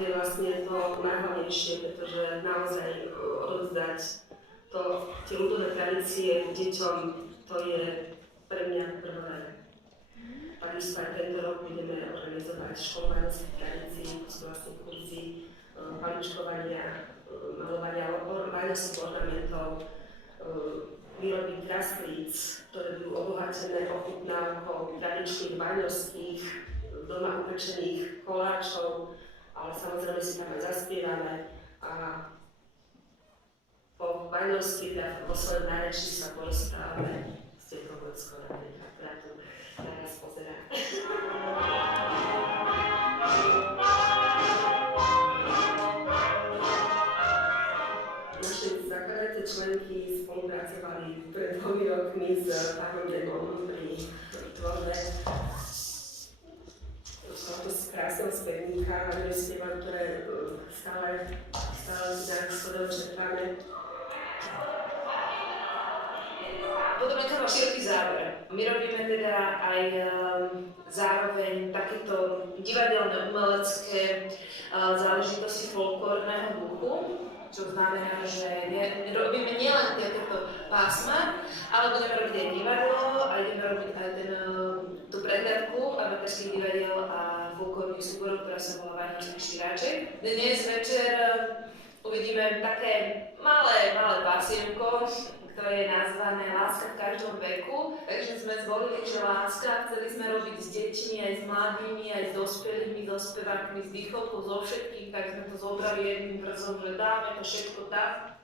je vlastne to najhlavnejšie, pretože naozaj odovzdať tie ľudové tradície deťom, to je pre mňa prvé. Takisto aj tento rok budeme organizovať školu vánočných tradícií, to sú vlastne kurzy paličkovania, malovania vánočných ornamentov, výroby kraslíc, ktoré budú obohatené ochutnávkou tradičných vánočných, doma upečených koláčov, ale samozrejme si tam aj zaspievame a po vánočných a vo svojom najväčší sa porozprávame s tejto Vojskou napríklad, ktorá tu na nás pozerá. Naše zakladajúce členky spolupracovali pred 2 rokmi s pánom Demom pri tvorbe tohto krásneho spevníka, ktoré stále na skladu čerpáme. Potom je to široký záber. My robíme teda aj zároveň takéto divadelné, umelecké záležitosti folklórneho duchu, čo znamená, že robíme nielen tieto pásma, ale budeme robiť aj divadlo a ideme robiť aj tú prehľadku amatérskych divadiel a folklórnych súborov, ktorá sa volá Vánočný štíráček. Dnes večer uvidíme také malé pasienko, ktoré je nazvané Láska v každom veku. Takže sme zvolili, že láska, chceli sme robiť s deťmi, aj s mladými, aj s dospelými, so spevákmi, s výchovkou, so všetkým, tak sme to zobrali jedným brzom, že dáme to všetko tak.